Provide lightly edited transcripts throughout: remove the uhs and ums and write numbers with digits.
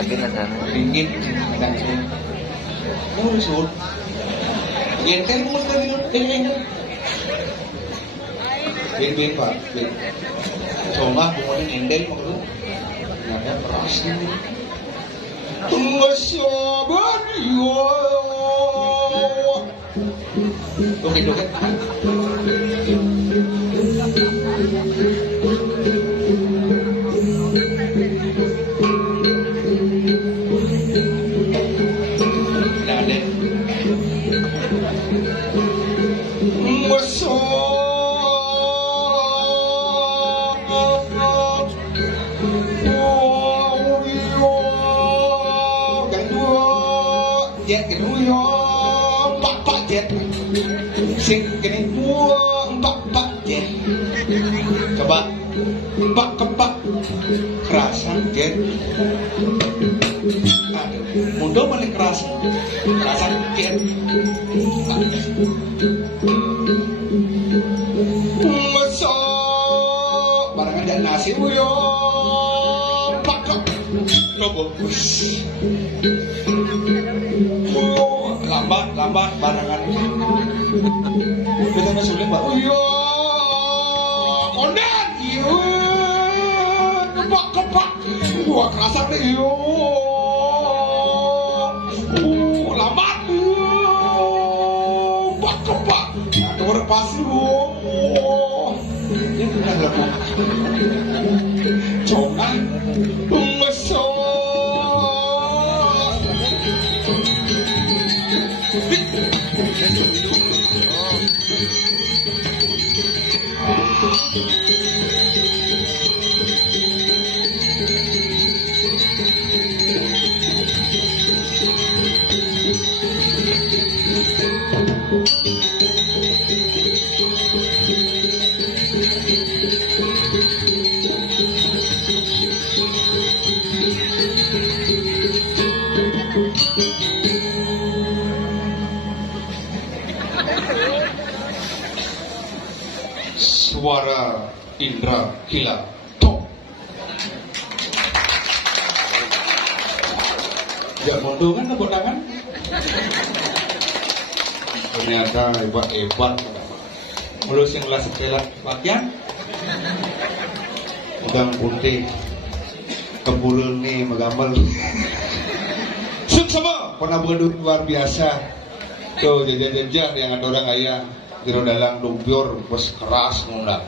Lagi na sana. Ringgit. Ano result? Ngenteng mo ka rin. Ben Pak. Coba kemudian endel maksud. Ada peras ini. Masaban yo. Doket. Sing gini empat jet. Coba kepak kerasan jet. Mundur balik kerasan jet. Masuk barangan dan nasi uyo pakak lobo. Lambat barangan. Kita masuk lembah. Uyo kondan. Iyo kepak. Wah kerasan deh. Iyo. Lambat. Kepak. Ada pas. Ini bukan lagu. Coba. Masuk. Suara Indra Gila Top. Ya bodoh kan tepuk tangan. Ternyata hebat. Mulus yang belas sepela bagian. Udang putih keburu nih megamel. Sama pernah berdua luar biasa. Tuh jajan yang ada orang ayah. Jero dalang lumpior bos keras ngundang.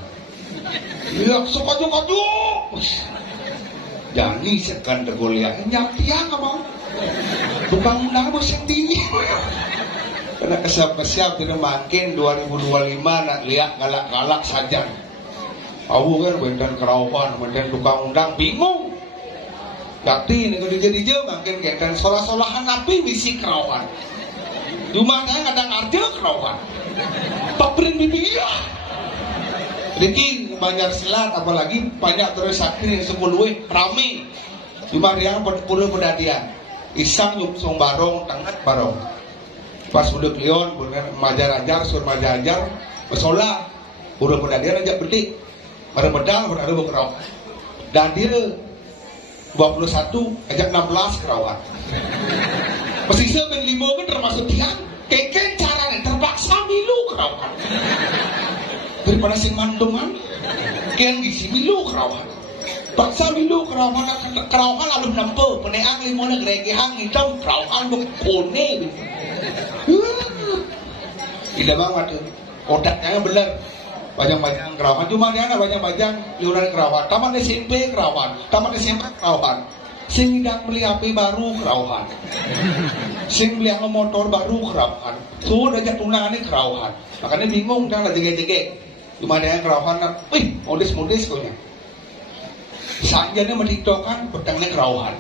Iya sekaju. Jani sekan tegolian nyampiang apa? Tukang undang bos yang tinggi. Karena kesiap tidak makin 2025 nak lihat galak saja. Awu kan benten keraupan, benten tukang undang bingung. Gati ini kalau DJ makin benten solah-solahan api misi keraupan. Cuma saya kadang arti keraupan. Paprin bibi ya. Riki Banjar Selat apalagi banyak terus sakit sepuluh rame. Cuma dia puluh pedadian. Isang nyup song barong tengah barong. Pas udah klion, majar sur majar bersolah. Udah pedadian aja bedik. Ada pedang, ada berkerau. Dan dia 21 ajak 16 kerawat. Pesisir ben 5 kan termasuk tiang. Keken caranya terpaksa milu kerawat. Daripada sing mantungan, ken gisi milu kerawat. Paksa milu kerawat lalu nampu peneang limone geregehang hitam kerawat buk kone. Tidak banget otaknya bener. Bajang-bajang kerawat cuma dia ada bajang-bajang liuran kerawat. Taman SMP kerawat, taman SMP kerawat. Sing tidak beli HP baru kerawat. Sing beli motor baru kerawat. Sudah ajak tunangannya kerawat. Makanya bingung jangan jege-jege. Cuma dia kerawat. Wih, modis-modis konya. Sanjanya mentiktokan petangnya kerawat.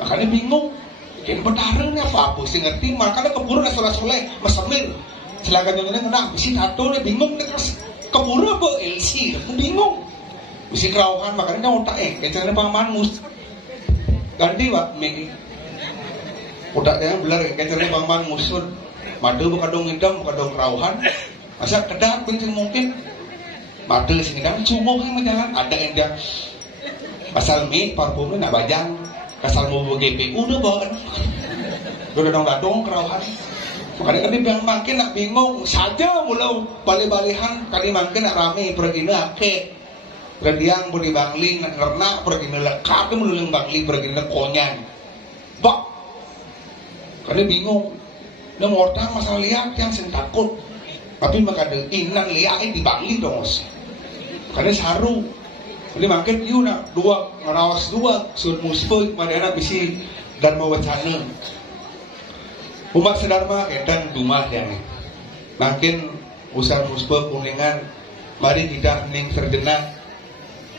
Makanya bingung. Yang betarangnya apa? Sing ngerti makanya keburu soleh-soleh mesemir. Selaganya kena bisi tato nih bingung nih terus keburu apa LC bingung. Bisi kerawat makanya otak kecernya paman mus. Ganti Pak Megi. Udahnya belar kecernya paman musuh. Madu bekadong hitam, bekadong kerawat. Masa kedak penting mungkin. Madu sini kan cuma yang menjalan ada yang dia pasal mie parfumnya nak bajang. Kasar mau GPU udah bawa udah dong kerauhan. Makanya kami bilang makin nak bingung saja mula balik-balihan kali makin nak rame pergi nak ake rediang budi bangling nak ngernak pergi nak lekap menulang bangling pergi nak konyan bak kali bingung dan orang masalah lihat yang sen takut tapi makanya inan lihat di bangling dong karena saru jadi makin you nak dua ngerawas dua sur muspoy mana bisi dan mau wacana umat sedharma edan dumah yang makin usar musbah kuningan mari kita hening terdenang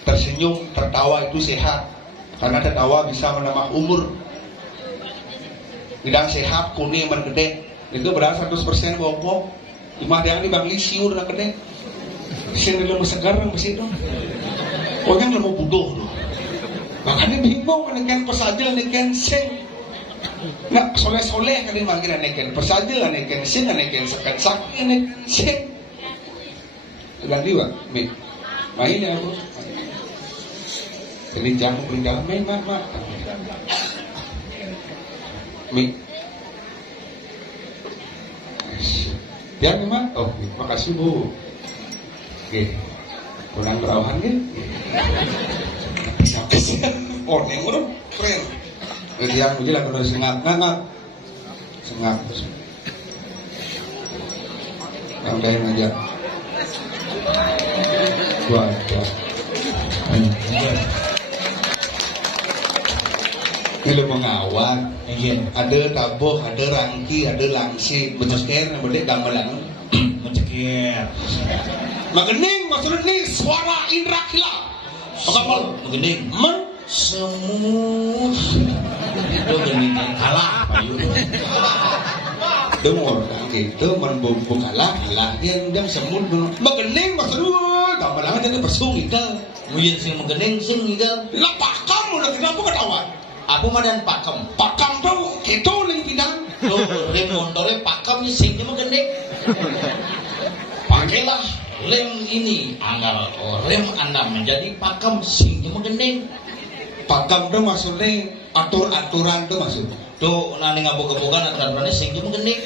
tersenyum tertawa itu sehat karena tertawa bisa menambah umur tidak sehat kuning bergede itu berasa 100% bokok imah yang di bangli siur nak gede sini lemu segar yang besi dong orang lemu budoh dong makanya bingung kan pesaja kan sing nak soleh-soleh kali makin aneken persaja aneken sing aneken sekat aneken sing ganti wak mi main ya bro ini jangan berindah main mak mi dia memang oh makasih bu oke kurang perawahan kan siapa oh neng udah keren dia mungkin lah kalau sengat yang kayak ngajak dua ini mengawan ada taboh ada rangki ada langsi menceker yang berdek gamelan menceker magening maksudnya ini suara indra kila makapal magening semut itu geningnya kalah payu dengar kan gitu menbubuk kalah dia yang semut magening maksudnya gamelan jadi bersung itu mungkin sing magening sing itu lah pakam udah kenapa ketawa aku mah dan pakam tuh gitu ling bidang tuh rem montore pakam ni sing magening pakailah lem ini anggal rem anda menjadi pakam sing magening pakam tuh maksudnya aturan tuh maksudnya tuh nani ngabuk-ngabukan aturannya sing magening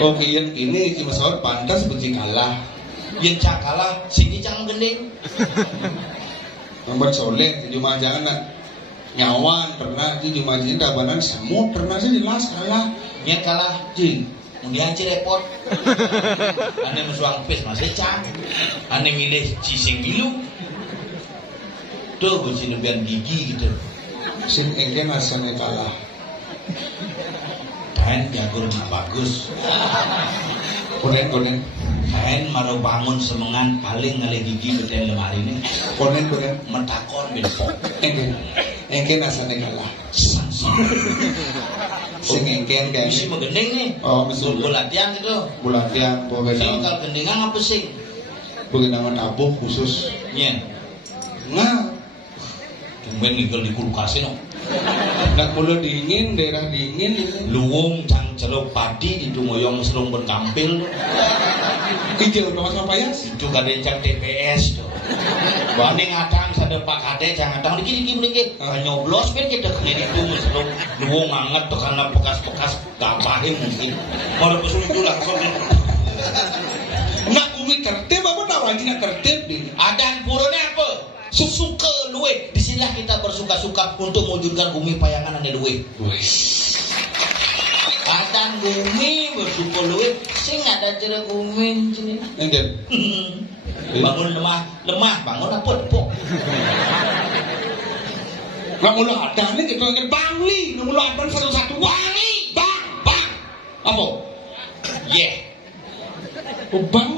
oh kian ini cuma soal pantas benci kalah yang cak kalah sing cang magening nomor soleh cuma jangan nyawan pernah di jumajian dabanan semut pernah sih jelas kalah nya kalah jing kemudian repot ane musuang pes masih cang ane milih cising milu tuh bucin lebihan gigi gitu sing engke nasane kalah kain jagur nak bagus konen kain maru bangun semengan paling ngalih gigi beten lemari ini konen metakon binpok engke nasane kalah sing engke kayak mesti megendeng nih oh mesti bulatian gitu bulatian sing kal gendingan apa sing begenangan tabuh khusus nya nah tumben ninggal di kulkasin no nak pula dingin daerah dingin luwung cang celok padi itu ngoyong serung ben kampil hijau dong sama payas itu kadang cang TPS tuh bani ngadang sadar pak kade jangan ngadang dikit-dikit mending nyoblos kan kita kena itu serung luwung anget tuh karena bekas-bekas gapahin mungkin mau pesun itu langsung nak umi tertib apa tak wajib tertib di adaan purone apa susuka luwe disinilah kita bersuka-suka untuk mewujudkan bumi payangan ane luwe kadang bumi bersuka luwe sing ada jere bumi sini bangun lemah bangun apa depok nggak mulu ada nih kita ingin bangli nggak mulu ada satu-satu wangi bang apa bang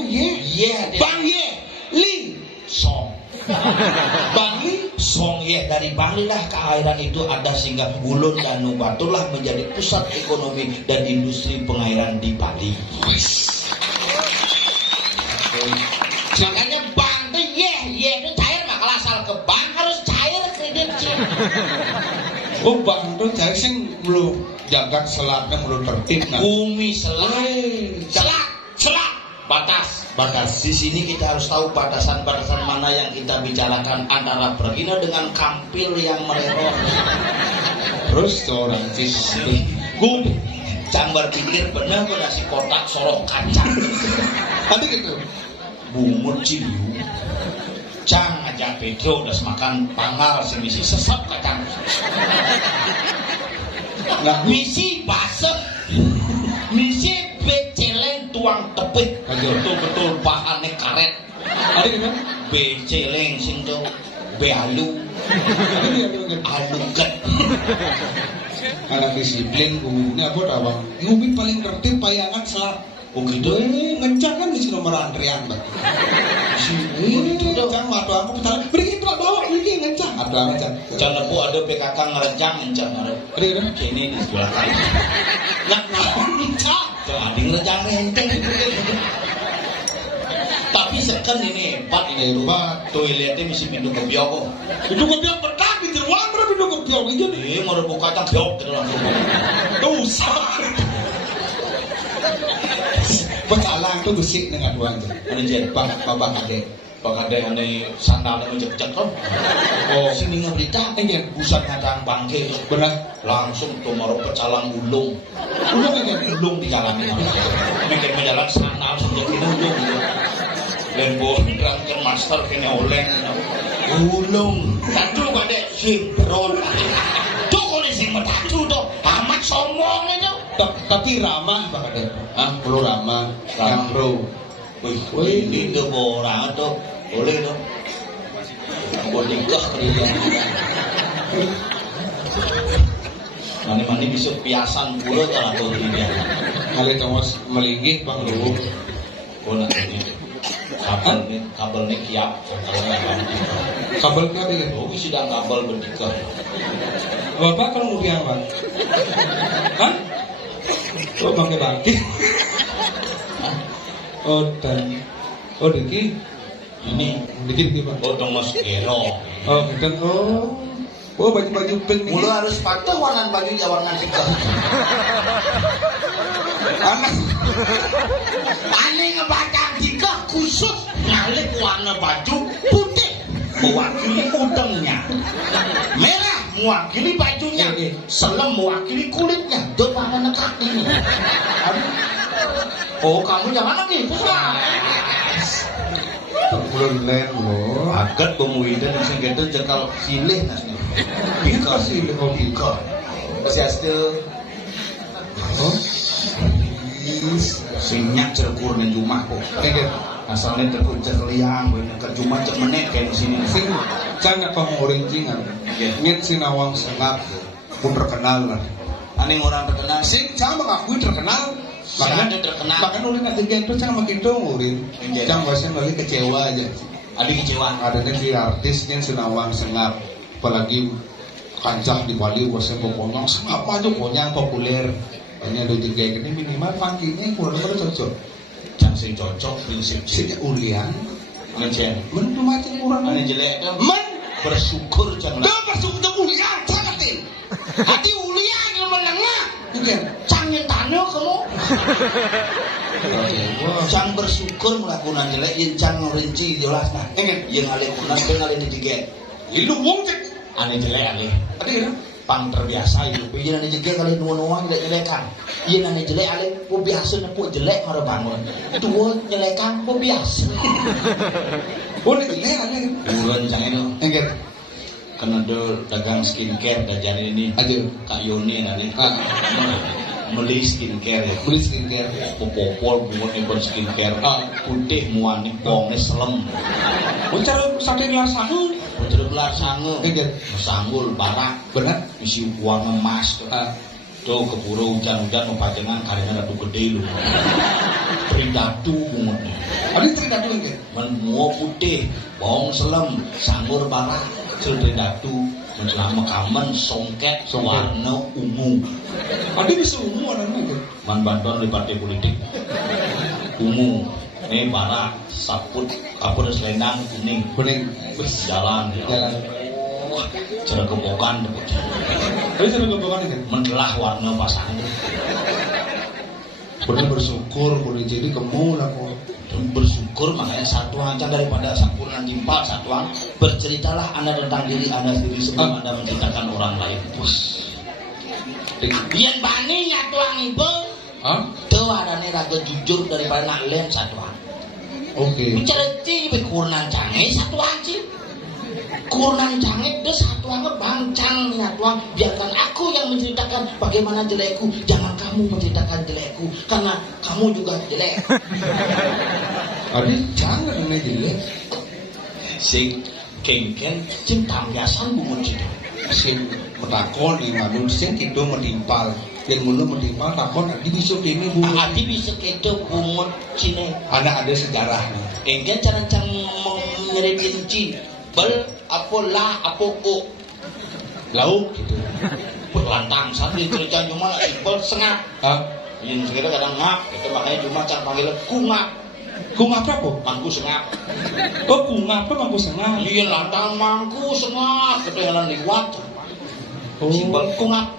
bang ling song Bangli song ya dari Bangli lah keairan itu ada sehingga Ulun dan Batulah menjadi pusat ekonomi dan industri pengairan di Bali. Makanya bank tuh itu cair makalah asal ke bank harus cair kredit cing. Oh bank tuh cair sing belum jagat selatnya belum tertib nah. Bumi selat batas Batas. Di sini kita harus tahu batasan-batasan mana yang kita bicarakan antara berzina dengan kampil yang mererot. Terus orang cis Gue cang berpikir bener gue nasi kotak sorok kacang. tadi gitu Bungut ciu. Cang aja Pedro udah makan pangal si misi sesat kacang. nggak Misi basah. Misi beceleng tuang tepik. Betul-betul bahannya karet. tadi gitu Beceleng sing tuh bealu. Aluket. anak disiplin gurunya apa dah bang Yumi paling tertib payangan selap Oh gitu. ngencang kan di sini nomor antrian bang ngencang atau aku bicara beri itu bawa ini ngencang atau ngencang Jangan aku ada PKK ngerencang ngencang ada. tadi gitu Ini di sebelah kanan. nggak ngencang Jangan ada ngerencang ngencang. Tapi sekan ini hebat ini tuh. Hebat. Toiletnya mesti pintu kebiok kok. itu kebiak betah di jeruan berapa itu kebiak itu nih Mau buka kacang biok gitu langsung. dosa pecalang tuh gesik dengan dua aja Ini jen. babak adek Bakal ada ane sandalnya menjek-jek kan. oh Sini ngeberita. ingin Busan ngadang bangke. benar Langsung tuh mau pecalang ulung. udah ingin Ulung di jalan ini. Mikir jalan sandal sejak ini ulung. Lembo rangkir master kini oleng. Ulung. Tadu pada simbron. Tuh kalau sing tadu tuh amat sombong itu. tapi ramah bang adek Hah? perlu ramah yang bro Wih, ini tuh orang tuh boleh tuh. Buat nikah kerja. Mani-mani bisa piasan pula kalau tuh dia. kali Thomas melinggih bang dulu Bola ini. Kabel nih kiap. kabel kali kan Oh, sudah kabel berdikah. bapak kalau mau biang bang hah oh pakai bangkit oh dan oh Diki Ini dikit bang potong mas kero. oh dan oh baju pink nih Mulu harus pakai warna baju ya warna nikah. anak Aneh ngebaca nikah khusus nyalik warna baju putih mewakili udangnya, merah mewakili bajunya, selem mewakili kulitnya, depan kaki. Oh kamu jangan lagi, bulan lain loh agak pemuidan yang segitu jekal silih nasnya. Bika sih oh Bika, masih ada oh sinyak cerkur dan jumah kok. Asalnya terkut cerliang, banyak kerjuma cek menek kayak sini. sing jangan pengorincingan ngit sinawang sengat pun terkenal lah Aneh orang terkenal. sing jangan mengakui terkenal Makanya terkenal. Bahkan ulin nanti gitu jangan makin dong ulin Iya. jangan bahasanya balik kecewa aja Ada kecewa. adanya si artisnya sinawang sengap apalagi kancah di Bali bahasanya pokoknya sengap aja pokoknya populer hanya ada juga ini minimal funky-nya kurang lebih cocok Jangan sing cocok prinsip sini ulian Ngecen. men tuh macam kurang Aneh jelek kan. men Bersyukur jangan. dah masuk ke ulian jangan tim Hati ulian yang menengah. mungkin Cangin tanya kamu. oke wah Cang bersyukur melakukan jelek yang cang rinci jelas nah. Yang alih kunan ben alih dijiget. lu wong cek Aneh jelek alih. tadi kan Pang terbiasa itu. Biar aneh jiget kali nuan-nuan jelek jelekan. Iya aneh jelek alih. Ku biasa nepuk jelek marah bangun. Tua jelekan ku biasa. boleh jelek aja Bulan cang itu. enggak Karena ada dagang skincare dan ini aja Kak Yoni nanti ah beli skincare ya. beli skincare Popol buat nih skincare. Ah. Putih muani bongnya selem. cara sate gelas sangun Putih gelar sangu. enggak Sanggul barak. benar Isi warna emas tuh. ah Tuh keburu hujan-hujan mau pajangan karena datu gede lu. Pridatu bungutnya. ada cerita dulu enggak Menua putih, bawang selem, sanggur barak, celder datu, menjelama kamen, songket, warna ungu. ada bisa umum orang enggak Man bantuan di partai politik. Ungu, ini barak, saput, kapur selendang, kuning, kuning jalan. jalan Wah, cara kebokan, tapi cara kebawakan enggak mendelah warna pasangan. Kudu bersyukur, kudu jadi kemu lah kok. Bersyukur makanya satu aja daripada sampurna timpal satuan. Berceritalah Anda tentang diri Anda sendiri sebelum Anda menceritakan orang lain. Biar bani nyatuang ibu. Tuh ada nih raga jujur daripada nak lem satuan. Oke. Menceriti kurnan canggih satuan sih. Kurnan canggih itu satuan bancang nyatuang. Biarkan aku yang menceritakan bagaimana jelekku. Jangan kamu menceritakan jelekku karena kamu juga jelek. Adi jangan ini jelek. Sing kengken cing tampiasan bungut cita. Sing metakon nih manun sing kido menimpal. Yang mulu menimpal takon adi bisa kene bungut. Adi bisa kido bungut cine. Ada sejarahnya. Kengken cara-cara menyeritin cing. Bel apa lah apa o lauk gitu. Berlantang saat cerita cuma bel sengak. Yang sekitar kadang ngap, itu makanya cuma cara panggil kungap. Kungap apa? Mangku sengap. Oh kungap apa mangku sengap? Iya lantang mangku sengap, kedengaran liwat. Oh. Simbol kungap.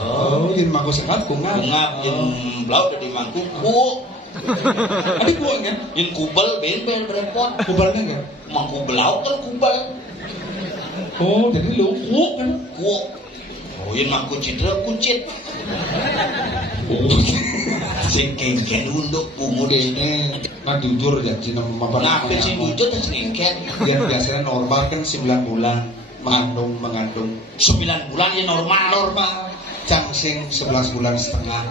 Oh, yang mangku sengap kungap. Kungap yang blau dari mangku ku. Adi ku kan? Yang kubel ben berepot. Kubalnya kan? Mangku belau kan kubel. Oh, jadi lu ku kan? Ku. Oh, yang mangku citra kucit. Oh. Sing kengken unduk Umude ini kan jujur ya cina memabar. Nah, sing jujur dan kengken. Yang biasanya normal kan 9 bulan mengandung 9 bulan ya normal. Cang sing 11 bulan setengah.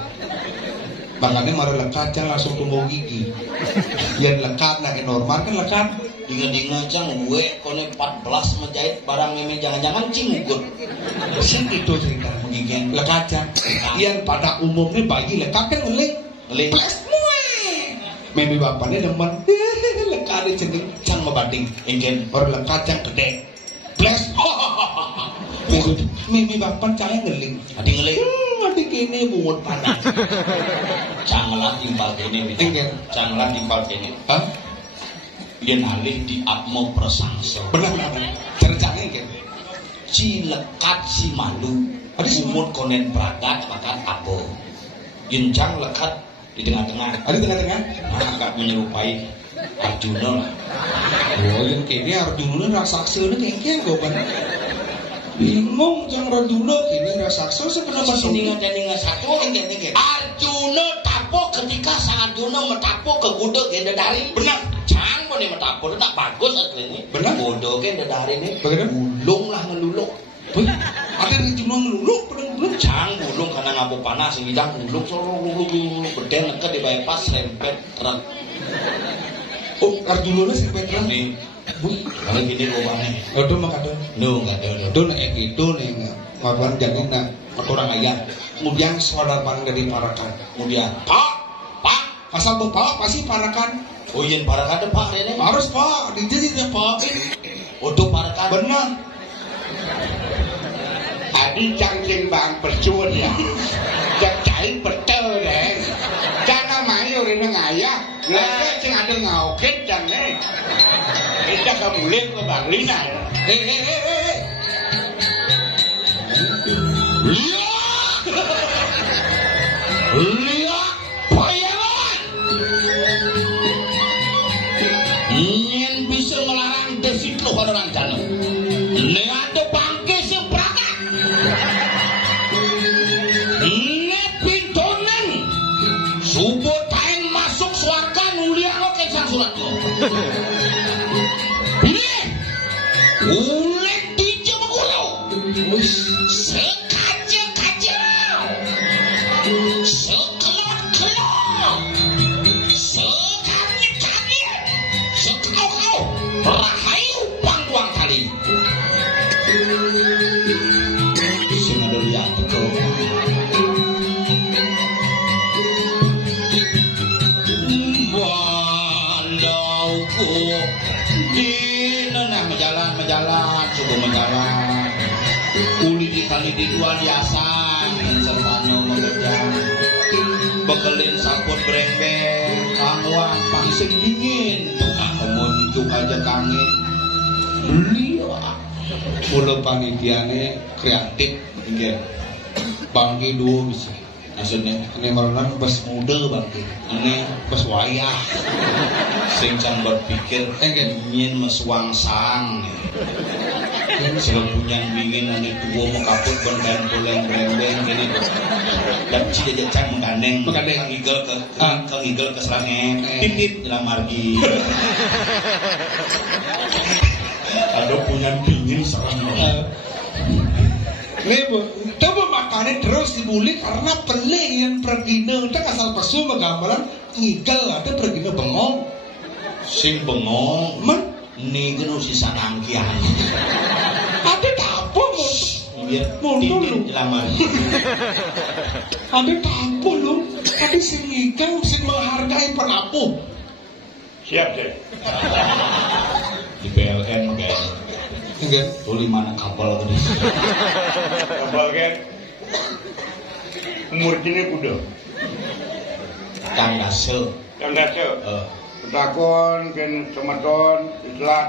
Makanya mari lekat cang langsung tumbuh gigi. Yang lekat nah normal kan lekat. Dinga cang gue kone 14 menjahit barang meme jangan-jangan cing ukur. Sing itu cerita Menggigit lekat cang. Yang pada umumnya bayi lekat kan ngeling. Plus meme bapaknya demen lekat di cending cang membanding. Engken Orang lekat cang gede. Plus meme bapak cang ngeling. adi ngeling Adi kene bungut panas. cangelan timpal kene Engken. cangelan timpal kene Hah? yen alih di atmo persangso Benar. Cercangnya kan? si lekat si malu Adi si umut konen pragat makan apa yen cang lekat di tengah-tengah Ada tengah-tengah? agak menyerupai Arjuna lah. Oh, yang kini Arjuna raksasa ini kayaknya gue kan bingung jangan Arjuna kini raksasa sekenapa Sini nggak satu engken Arjuna tapo ketika sang Arjuna metapo ke gudeg yang dari benar cang mana metapo tak bagus aslinya Benar? gudeg yang dari ini Bagaimana? bulung lah ngeluluk Ada Arjuna ngeluluk belum cang bulung karena ngapu panas yang bidang bulung solo bulung beden neket di bypass rempet truk Oh, Arjuna sampai terang nih kalau gini rupanya Aduh makanya no nggak ada Aduh nek gitu nih Ngatuan jadi nak orang ayah kemudian saudara barang dari parakan kemudian pak asal bapak pasti parakan oh iya para kade pak ini harus pak dijadi pak untuk para kade benar Adi cangking bang percuan ya. Jacain betul deh. Jangan main orang ngaya. Lah cing ada ngauket jangan. Kita kemulai ke Bang Lina. lihat bayangan ingin bisa melarang desit lo orang jana ini ada bangke seberangkat ini pintonan subuh tain masuk suarga nulia lo kesang surat lo ini ulet dijam gulau sekaja-kaja sekelot-kelot sekanyet-kanyet sekau-kau rahayu pangguang kali sing ada lihat teko walauku di nenah menjalan subuh menjalan uli di kali di dua biasa sertano mengerja bekelin saput brengbeng kangwang pangsing dingin muncul aja kangin lihat Mula panitiane kreatif enggak bangki dua bisa Maksudnya Ini malunan bes muda bangke. ini Bes wayah. sing can berpikir ingin meswangsang. Sing punyan bingin ane tuwa mau kaput kon kan boleng brembeng gini. Dan cida can menggandeng ngigel ke ngigel ke serangan. Titit dalam margi. Ada punyan bingin serang. Nih bu, coba makannya terus dibuli karena pelik yang pergina. Kita asal pesu menggambaran ngigel ada pergina bengong. Sing bengong Man, nih kan sisa nangkian. ada tapo mu. Biar titit dalam margi. Ada tapo lu. Ada sing ngigel, sing menghargai penapu. Siap deh. Di PLN guys. Enggak. Tuli mana kapal tadi? Kapal kan umur kini kuda. Kang Dasel. Kang Dasel. Ketakon kan semeton islat.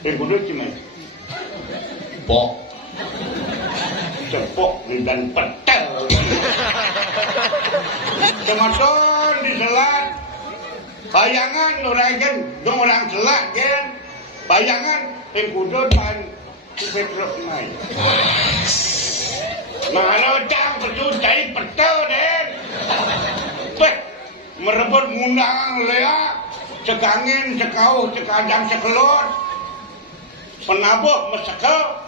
Kuda cuma Pok. cepok dan petel. Semeton di selat. Bayangan orang kan, dong orang selat kan. Bayangan kuda dan petrol naik. Mana cang berjutai petel den. Beh, merebut ngundang lea, cekangin, cekau, cekadang, cekelot, penabuh, mesekau.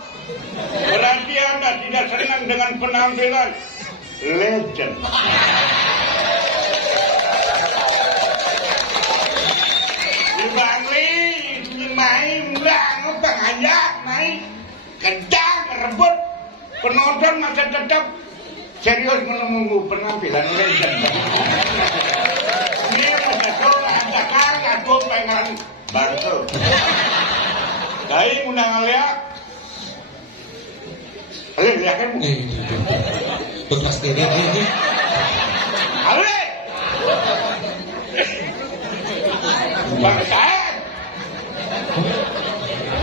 Berarti Anda tidak senang dengan penampilan legend. Dibangli, main, berang, pengajak, naik, kejar, rebut, penonton masih tetap serius menunggu penampilan legend. Ini masuk adakan aku pengen bantu. Kain undang lihat, lihat kan? Bekas ini. Ale, bangsa.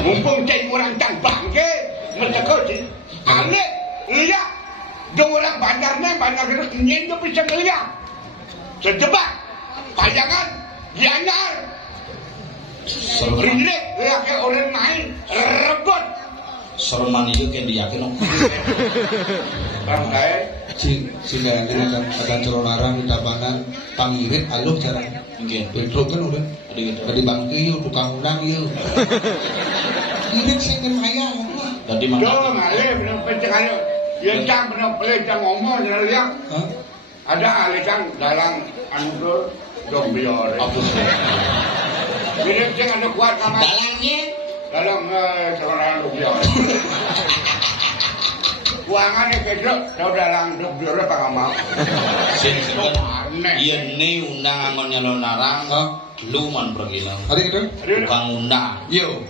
Mumpung cai orang tang bangke, mencekau sih. Ale, lihat, dua orang bandar itu nyentuh bisa ngeliat. Sejebak, pajangan, dianyar. Rindik, lihat ke orang main, rebut. Serman itu kayak diyakin om. Bangsa, Sehingga akan calon arang di tabanan pangirit aluk jarang. Mungkin. Pedro kan udah. Tadi gitu. Tadi bangke yuk, tukang undang yuk. Irit saya kan ayah. Tadi mana? dong ale, benar pencet ayo. Ya cang benar pelik cang ngomong jangan lihat. Ada ale cang dalam anu dong biar. Apa sih? Mirip cang ada kuat sama. Dalangnya? Dalam seorang biar. Uangannya kecil, kau dalam biar apa nggak mau? Sing kan. Iya nih undang angon nyalon narang. Lu man pergi lah. Tadi gitu? Tukang undang. Yo.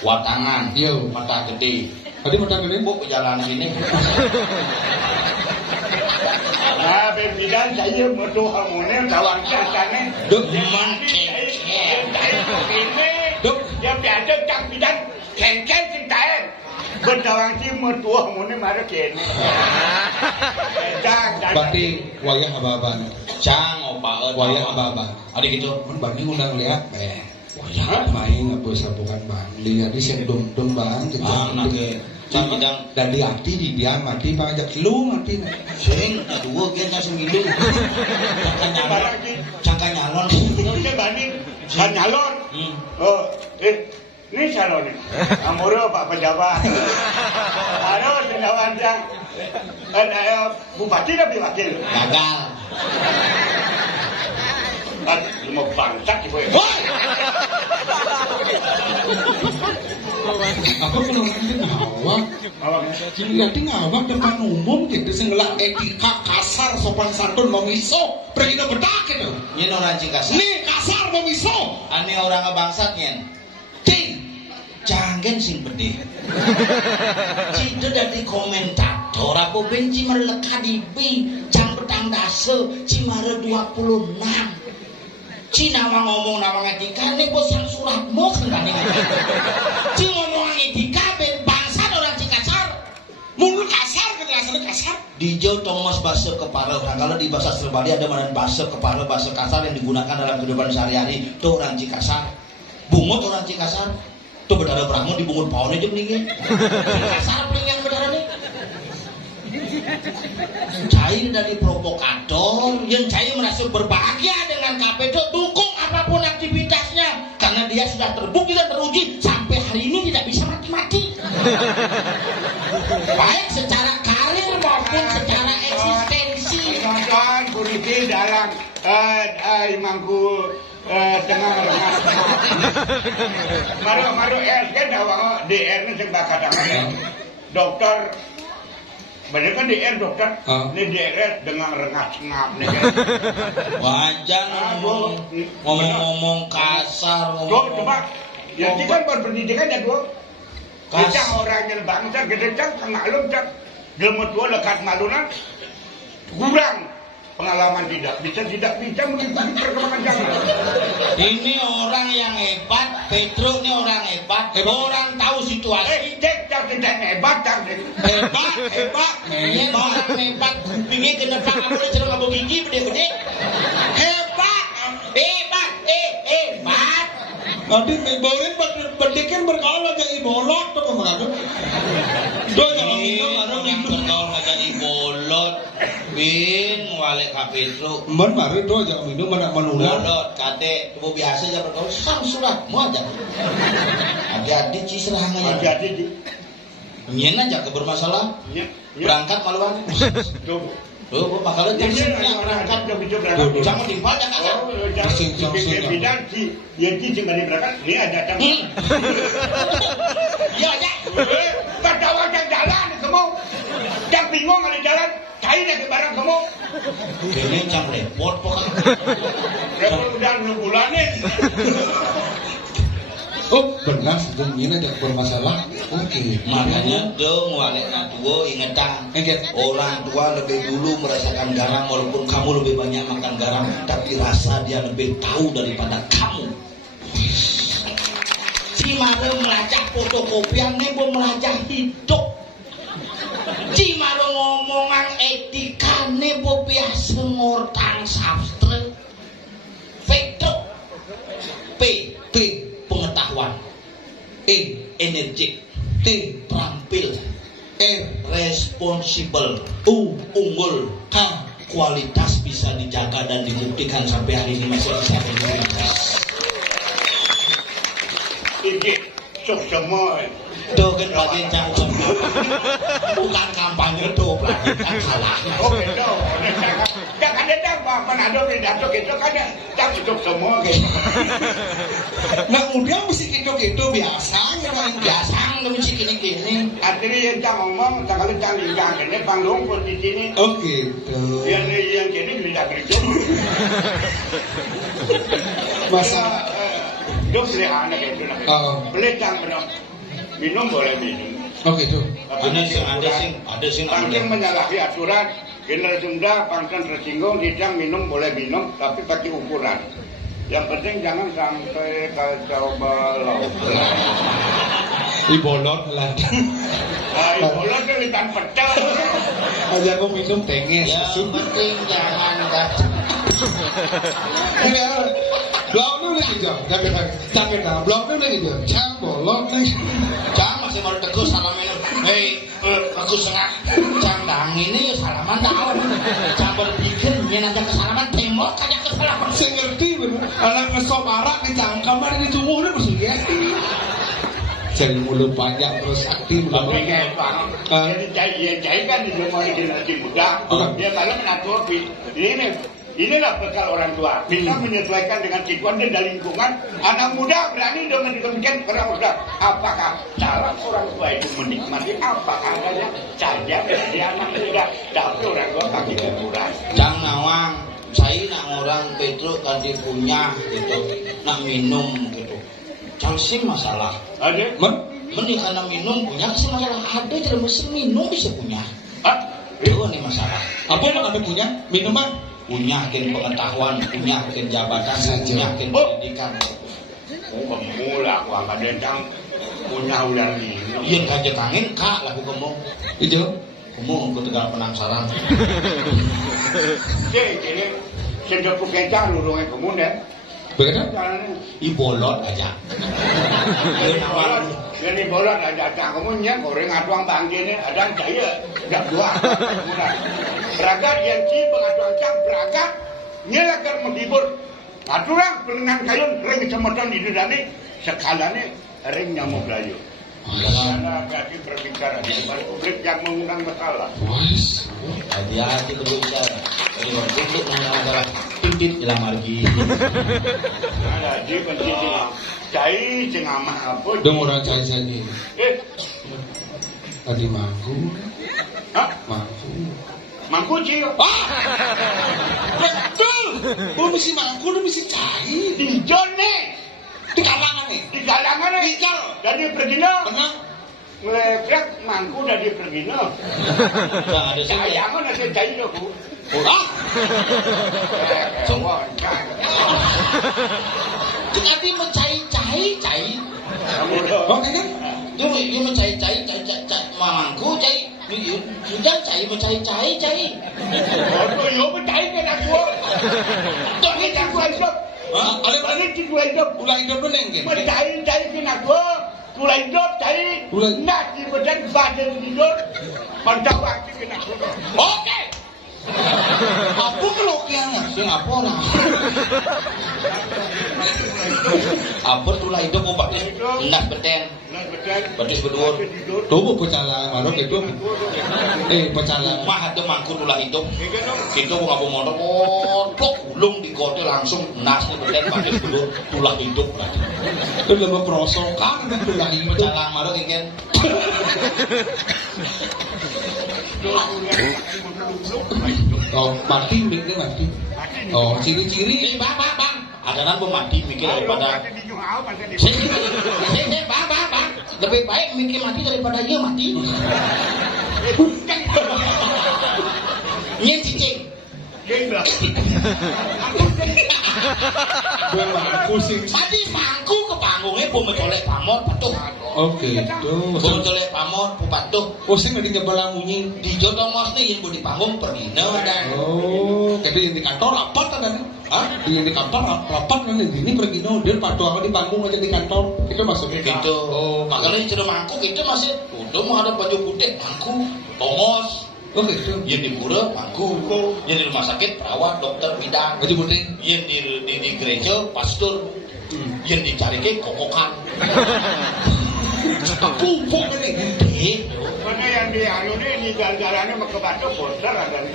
Watangan. Yo. Mata gede. Tadi mau tampilin? Bu jalan sini. Nah, berbidang saya metu harmoni kawan kiasannya. Duk, man Duk. Ya biasa cang bidang kengkeng cintain. Berdawang sih metu harmoni mana kene. Cang. Berarti wayah aba-aban. Cang opa. Wayah aba-aban. Adik gitu. Bagi undang lihat. Wayah main apa sabukan bang. Lihat di sini dom bang. Anak ke. Cang bidang. Dan di hati di dia mati pajak lu mati. Sing aduh gen langsung ngilu. Cangka nyalon. Oke bani, kan nyalon. Oh, ini calon nih. Amuro Pak Pejabat. Halo, pejabat yang bupati tapi wakil. Gagal. Cuma bangsat sih gue. Apa kalau nanti ngawak? Jadi ngawak depan umum gitu sengelak etika kasar sopan santun mau miso pergi no bedak gitu. Ini orang kasar. Nih kasar mau miso. Ane orang ngebangsat nyen. Cing. Jangan sing bedeh. Cida dari komentator aku benci merleka di B jam petang dase Cimara 26. Cina ngomong nawang etika nih bosan suratmu kan ini. Ci ngomong etika bangsat orang Cikasar. Mulu kasar ke bahasanya kasar. Di Jawa Thomas bahasa kepala orang. Kalau di bahasa Serbali ada mana bahasa kepala, bahasa kasar yang digunakan dalam kehidupan sehari-hari. Tuh orang Cikasar, bungut orang Cikasar. Tuh bedara Brahmo di bungut pohon aja mendingin. Kasar mending yang bedara nih. Cair dari provokator yang cair merasa berbahagia dengan KPD, dukung apapun aktivitasnya karena dia sudah terbukti dan teruji sampai hari ini tidak bisa mati-mati. Baik secara karir maupun secara eksistensi. Nonton Buriki dalam imangku tengah rengat. Maru kan awak DR ni sing kadang-kadang dokter banyak kan DR dokter, ini DR dengan rengat-ngap nih kan. Wajar ngomong kasar. Coba, ya dia kan berpendidikan ya dua. Kita orang yang bangsa gede cang, maklum cang, gelmet dua lekat malunan, kurang pengalaman tidak bisa mengikuti perkembangan zaman. Ini orang yang hebat, Petro ini orang hebat, orang tahu situasi. Cek tidak hebat cang. Hebat. Ini orang hebat, kupingnya kena pak, apa dia cerita gigi gede-gede. Hebat. Nanti boleh pendidikan bergaul aja ibolot tuh mengaku. Do jangan minum ada yang bergaul aja ibolot. Bin wale Petro. Man mari do jangan minum mana menular. Bolot kate tubuh biasa aja bergaul sang surat mau aja. Hati-hati cisrah aja. Hati-hati. Nyen aja ke bermasalah. Berangkat maluan. Tuh, makalnya jangan berangkat. Jangan timpal jangan kan. Jangan bidang si yang jangan berangkat. Ini ada datang. Iya aja. Ketawa yang jalan kamu. Yang bingung ada jalan. Cair lagi barang kamu. Kayaknya jam repot pokoknya. Repot udah 6 bulan nih. Oh benar sebelumnya ada bermasalah. Oke. Makanya dong wale tua ingetan. Orang tua lebih dulu merasakan garam walaupun kamu lebih banyak makan garam, tapi rasa dia lebih tahu daripada kamu. Cimaro melacak fotokopian nebo melacak hidup. Cimaro ngomongan etika nebo biasa ngortang sastra. Petro. P pengetahuan, energik, terampil, responsibel, unggul, kualitas bisa dijaga dan dibuktikan sampai hari ini masih bisa berintegritas. Ini sok semua. Tuh kan pelajin cakap, bukan kampanye tuh pelajin kan salah. Oh gitu, jangan ada Manado pidato gitu kan ya, tak cukup semua gitu. Nah udah mesti gitu biasa ya kan. Biasa nggak mesti gini. Artinya yang tak ngomong, tak kalau tak lihat ini panggung pun di sini. Oh gitu. Yang gini tidak kerja. Masa. Duk lihat anak itu nak. Beli jangan minum boleh minum. Oh gitu. Ada sing. Panggung menyalahi aturan. Generasi muda pangkat tersinggung, tidak minum boleh minum, tapi pakai ukuran. Yang penting jangan sampai kacau balau. Ibolot lah. Ibolot itu ikan pecel. Aja aku minum tenges. Yang penting jangan kacau. Ini blok ni lagi jauh, capek dah. Blok ni lagi jauh, cang bolot ni. Cang masih baru tegur salam minum. Hei, aku sengak. Cang dang ini salaman tahu. Cang berpikir dia nanti kesalaman tembok aja kesalaman. Saya ngerti benar. Anak ngesop arak di cangkam ada di tubuh ni bersugesti. Jadi mulut panjang terus aktif. Tapi kayak jadi jahit kan di rumah generasi muda. Dia kalau menatur inilah bekal orang tua. Bisa menyesuaikan dengan situasi dan lingkungan. Anak muda berani dengan demikian orang muda. Apakah salah orang tua itu menikmati apa adanya saja dari anak muda. Tapi orang tua kaki kurang. Jangan nawang. Saya nak orang Petro kan dia punya gitu. Nak minum gitu. Jangan sih masalah. Ada? Mending karena minum punya sih masalah. Ada jadi mesin minum bisa punya. Itu nih masalah. Apa yang ada punya? Minuman? Punya pengetahuan, punya jabatan, punya pendidikan. Mula aku akan datang punya ular minum. Yang kaje kangen kak laku kamu. Itu Umum aku tegang penangsaran. Jadi sendok kencang lurungnya kemun ya. Bagaimana? Jalannya. Ibolot aja. Ini bolot ada kemunnya goreng atuang bangkine ada jaya dak dua. Beragat yang ci pengatuang cang beragat nyelakan menghibur. Aturang penengan kayun ring kecamatan di dani sekalane ring nyamuk layu. Karena hati berbicara di depan publik yang mengundang masalah. Wes. Hati-hati berbicara. Jadi untuk mengacara titit hilang margi. Ada di penting cai cengamah apa? Dong orang cai saja. Tadi mangku. Hah? Mangku. Mangku cio. Betul. Oh mesti mangku, mesti cai. Di jone. Di kalangan nih. Di kalangan nih. Jadi pergino. Benar. Ngelepek mangku dari pergino. Enggak ada sih. Cayangan ada cai lo bu. Ah. Semua. Tetapi mencai-cai. Oke kan? Dia mencai-cai mangku cai. Sudah cai mencai-cai. Oh yo mencai kan aku. Tuh kita gua hidup. Ale Balik di gua hidup. ulah hidup neng kan? Mencai kan aku. Gua hidup cai. Nak di badan badan hidup. Pantawa kan aku. Oke. Apa kelokiannya? Sing apa ora? Apa tulah hidup kok batis enak beten. Batis berdua. Tuh pecalang marok itu. Pecalang. Mah ada mangku tulah hidup. Kita mau ngabung motor kotok ulung di kote langsung nasi beten batis berdua tulah hidup lagi. Itu lama perosokan tulah hidup. Pecalang marok ikan. Oh, mati miknya mati. Oh, ciri-ciri. Bang. Ada nan mati mikir daripada. Bang. Lebih baik mikir mati daripada dia mati. Nyen cicing. Gue mangku sing. Tadi mangku ke panggungnya pun mencolek pamor patuh. Oke, tuh. Pun mencolek pamor pun patuh. Oh, sing nggak nyebelah munyi. Di jodong mas nih yang di panggung pergi dan. Oh, kayak yang di kantor rapat kan? Hah? Yang di kantor rapat kan? Ini pergi dia patuh apa di panggung aja di kantor. Itu maksudnya. Gitu. Oh, makanya cerita mangku itu masih udah mau ada baju putih mangku, tongos. Oh gitu. Yang di pura mangku, yang di rumah sakit perawat, dokter, bidang. Baju putih. Yang di gereja pastor, yang dicari ke kokokan. Pupuk ini. Mana yang di anu ini jalan-jalannya mau ke Batu poster ada nih.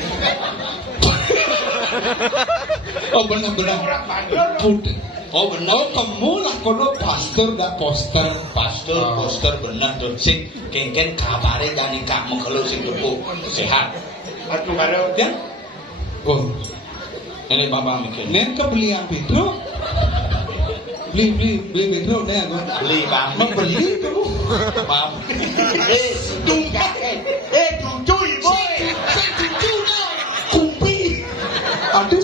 Oh benar-benar. Orang Bandung. Putih. Oh benar. Oh kamu lah kono pastor dak poster. Poster benar tuh. Sing kengken kabare dan nikah mengkeluh sing tuku sehat. Atuh karo. Ya. Oh, Ini bapak mikir. nen kebeli yang Petro. Beli Petro nih aku. Beli bang. Membeli tuh. Bang. Tungkak cucuy boy. Cucu dah. Kumpi. Aduh.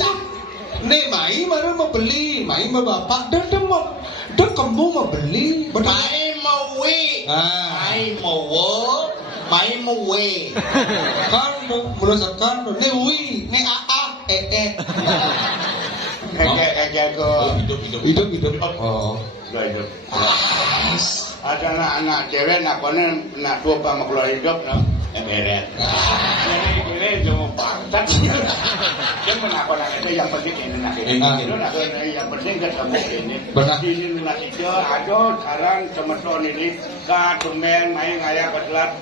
Nih Mai baru mau beli, Mai mau bapak dan kamu mau beli. Mai mau we. Mai mau we. Kan merasakan nih wi, nih Kayak hidup. Oh. Hidup. Ada anak cewek nak konen nak dua pak makhluk hidup no. Beret. Ini cuma bangsat. Dia menakon itu yang penting ini nak. Itu nak yang penting ketemu ini. Ini nak itu ada sekarang teman-teman ini kadumen main ngaya kedelap.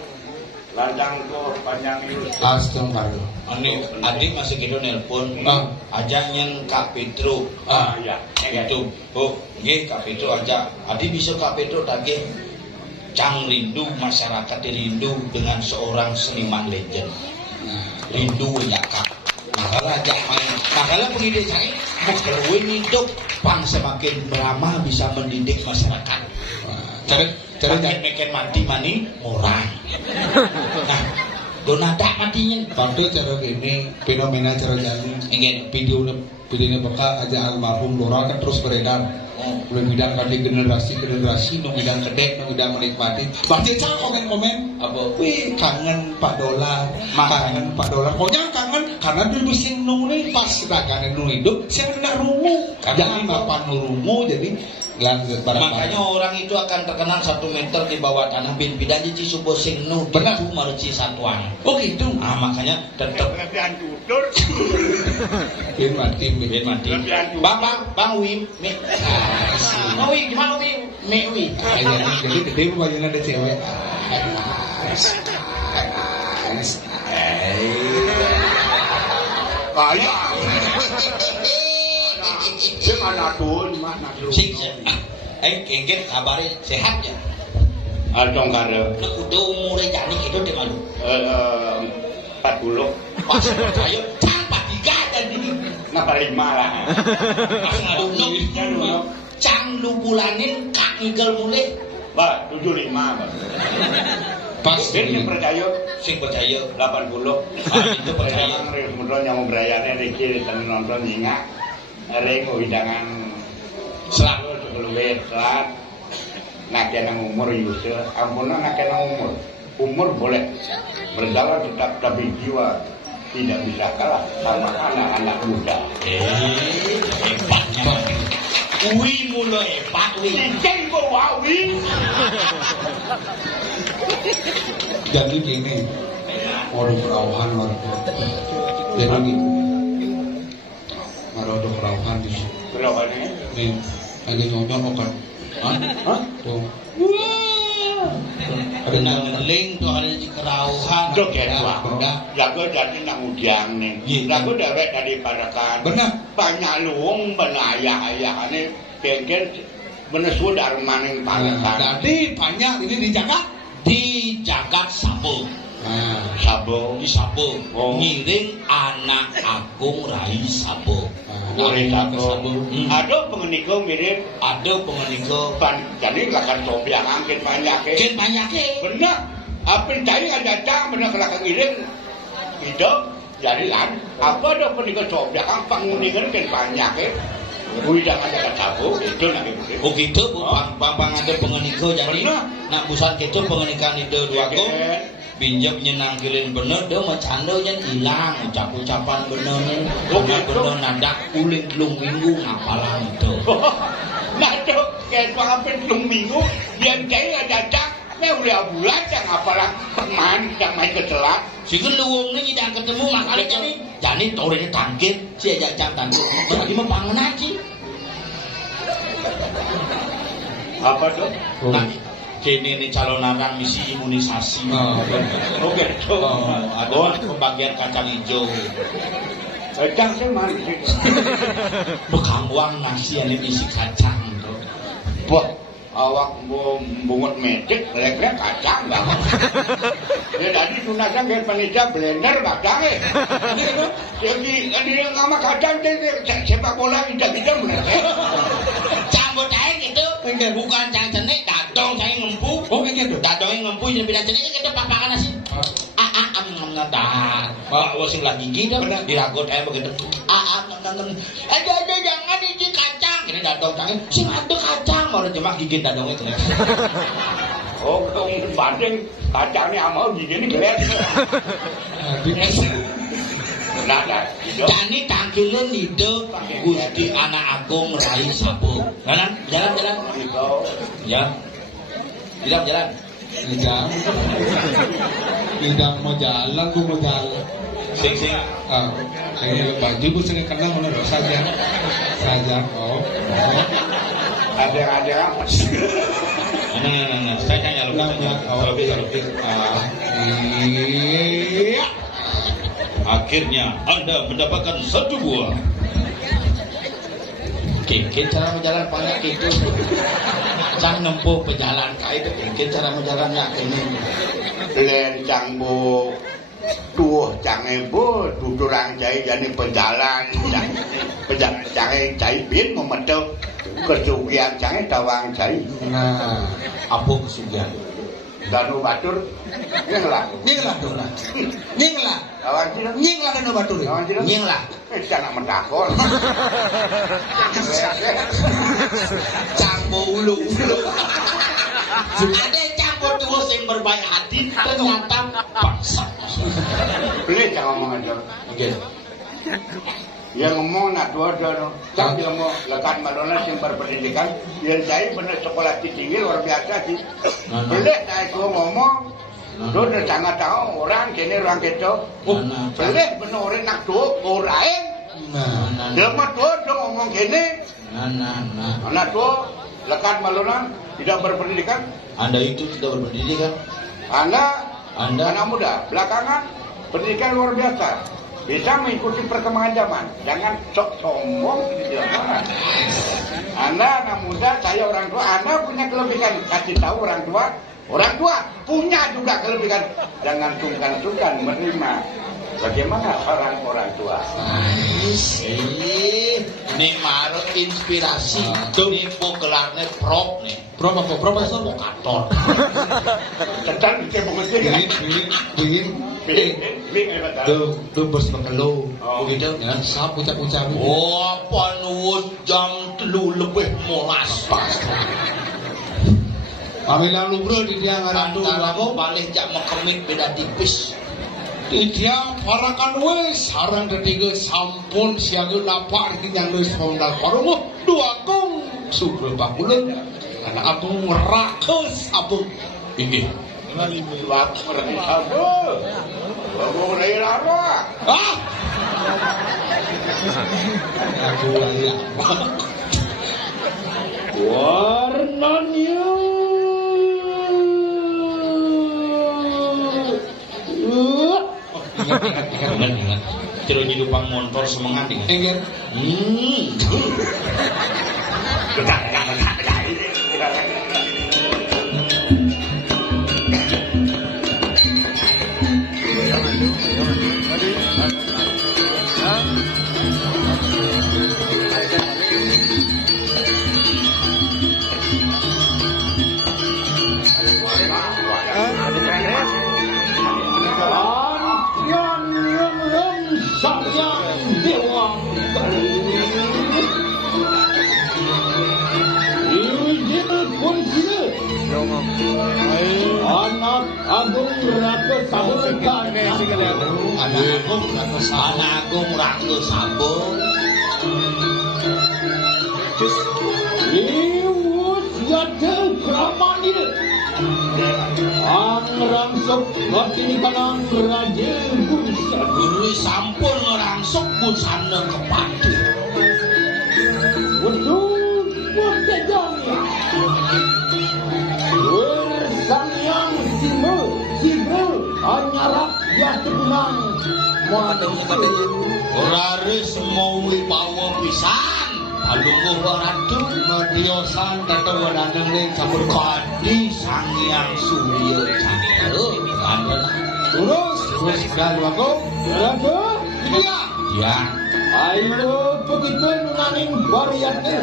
Landang tuh panjang itu. Astagfirullah. Ani adik masih gitu nelpon. Ajak nyen Kak Petro. Iya. Itu. Oh, nggih Kak Petro aja. Adik bisa Kak Petro tagih. Cang rindu masyarakat rindu dengan seorang seniman legend. Rindu ya Kak. Makanya ajak main. Makanya pengide cari mau keluin hidup pang semakin beramah bisa mendidik masyarakat. Cari Makin mati mani orang. Nah, Donada matinya. Tapi cara gini, fenomena cara jani. Ingin. Videonya baka aja almarhum Doral kan terus beredar. Udah bidang kali generasi, nu bidang gede, nu bidang menikmati. Baca komen-komen. Apa? Wih, kangen Pak Dolar, kangen Pak Dolar. Pokoknya kangen karena dulu sing nu nih pas dagangan nu hidup, saya kena rungu. Jadi bapak nu rungu, jadi lanjut barang. Makanya orang itu akan terkenal 1 meter di bawah tanah bin bidan ji subuh sing nu benar maruci satuan. Oh gitu. Ah makanya tetap Lebihan tutur. bin mati. Bang Wi, mi. Wi gimana Wi? Mi Wi. Jadi gede bajunya ada cewek. Kaya. Sing mana dun. Sing. Kengket kabare sehat ya. Adong kare. Nek udah umure jani itu di malu. 40. Pas ayo campak digadan ini. Napa 5 lah. Ngadunuk. Cang lu bulanin kak ngigel mulai. Ba 75 ba. Pas Sing percaya Sing percaya 80. itu percaya. Mudah yang berayane iki nonton nyingak. Reng hidangan Selalu luwih saat nakena umur Yusuf, ampun nakena umur boleh berjalan tetap tapi jiwa tidak bisa kalah sama anak-anak muda. Hebatnya. Ui mulu hebat wi. Cincin kok wawi. jadi gini. Waduh perauhan warga. Jadi gitu. Waduh perauhan di sini. Berapa ini? Nih, ada nyonyok kan? Hah? Tuh. Ada ngeling tuh ada di kerauhan. Joget wah. Benar. Lagu jadi nang udiang nih. Lagu dewek dari parakan. Benar. Banyak luung benayah-ayah ini pengen menesu dari maning parakan. Jadi banyak ini dijaga. Di jagat Sabo. Nah, Sabo. Di Sabo. Oh. Ngiring anak Agung Rai Sabo. Boleh Sabo. Hmm. Ada pengeniko mirip. Ada pengeniko. Jadi lakan sobi yang angkin banyak. Ken banyak Benar. Apa cari ada cang benar kelakang ngiring. Hidup. Jadi lan. Apa ada pengeniko sobi yang panguningan kan banyak. Ui jangan ada Sabo. Itu lagi. Oh gitu, bang ada pengeniko jadi. Nak busan gitu pengenikan itu dua go. Pinjam nyenangkilin bener, dia macanda jen hilang ucap-ucapan bener. Bener nadak kulit lung minggu ngapalan itu. Nadak kayak pangapin lung minggu. Dia kayak ada cang. Ini udah bulan cang apalang yang main kecelak. Si geluwung ini tidak ketemu makanya jadi torenya tangkir, si aja cang tangkir. Berarti mau pangan aja. Apa tuh? Nah, kini ini calon narang misi imunisasi. Oke, tuh. Ada pembagian kacang hijau. Cang sih mana sih? Bekang uang nasi ini isi kacang tuh. Wah, awak bungut medik, lek-lek kacang banget. Ya tadi tunasnya kayak panitia blender kacang Jadi yang sama kacang sepak bola tidak bener. Cambut aja gitu. Bukan cang cenik, dadong cang ngempu. oh kayak gitu. Dadong ngempu jadi bidang cenik gitu papakan nasi. Ngedak. Wah, sing lagi gigi dah. Diragot aja begitu. Ada jangan ini kacang. Ini dadong cang. Sing ada kacang mau jemak gigit dadongnya tuh. Oh, banding kacangnya amal gini kelihatan. Jani tangkilin hidup Gusti Anak Agung Rai Sabo. Jalan. Ya. Jalan. Tidak mau jalan, gua mau jalan. Sing. Ini baju gua sering kenal mana saja. Oh. Ada. Nah. Saya tanya lu. Lebih. Iya. Akhirnya Anda mendapatkan 1 buah. Keke cara menjalan banyak itu. Cang nempuh pejalan kayak itu. Keke cara menjalan nak ini. Lencang bu, tuh canggih bu, tuturang cai jadi pejalan. Canggih cai bin memetuk kesugihan canggih tawang cai. Nah, Apa kesugihan? Danu batur nyenglah lawan sila Danu batur. lawan sila Nyenglah. Jangan mendakon Cambo ulu. Ada cambo tua yang berbaik hati ternyata bangsa. beli jangan ngomong aja Oke. yang ngomong nak dua cak dia mau lekat Madonna yang berpendidikan yang saya benar sekolah tinggi luar biasa sih beli naik gua ngomong lu udah jangan tahu orang kini orang gitu beli benar orang nak dua orang dia mah dua ngomong gini anak dua lekat Madonna tidak berpendidikan Anda itu tidak berpendidikan. anak muda belakangan pendidikan luar biasa bisa mengikuti perkembangan zaman jangan sok sombong di zaman anak muda saya orang tua anak punya kelebihan kasih tahu orang tua punya juga kelebihan jangan sungkan-sungkan menerima bagaimana saran orang tua Ini marut inspirasi. Ini gelarnya prof nih. Prof apa? Profesor? Provokator. sedang dicebok Tuh bos mengeluh. Oh. Begitu. Ya, sap ucap-ucap. Oh, apa nuwun jam 3 lebih molas. Pamela lubro di dia ngarantu Antara lagu. paling jak mekemik beda tipis. Dia parakan wes sarang ketiga sampun siaga lapak yang nulis pemdal parumu dua kong super bakulan anak aku rakus apa ini waktu mereka sabu baru rela ah aku lama warnanya Ingat. Terus nyidupang motor semangat ingat. Engger. Anak Agung Raka Sabun Anak Agung Raka Sabun Iwus Yada Kramani Angrangsok Latini Kanang Raja Bunsa Dulu sampun ngerangsok busana kepati. Betul Buktajanya Wersanyang Simel Anyarak Yatunang Raris mau wibawa pisan. Alungguh ratu Madiosan Tato Wadanang Ling Campur Kadi Sangyang Surya Candra. Terus dan aku iya Ya. ayo begitu nunaning variate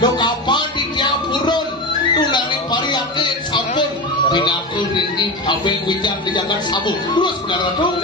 do kapan di Ciapurun nunaning variate sampun pinapul rinci sampai wijang di jalan sabun terus benar tuh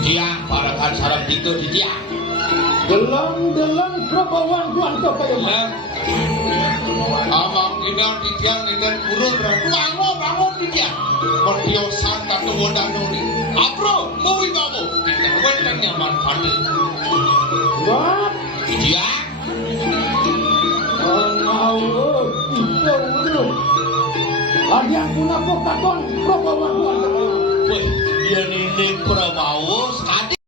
Dia parakan sarang itu di dia. Delang-delang prabawan tuan kepayaman Amang inan titian inan kurun bangun titian. Mertio santa tu danuri. Apro, mau kamu. Kita wenten nyaman pada. Wah, Titian. ngawur, itu urut. Ladian puna pokaton, probawa. Wih, dia ini Prabowo, tadi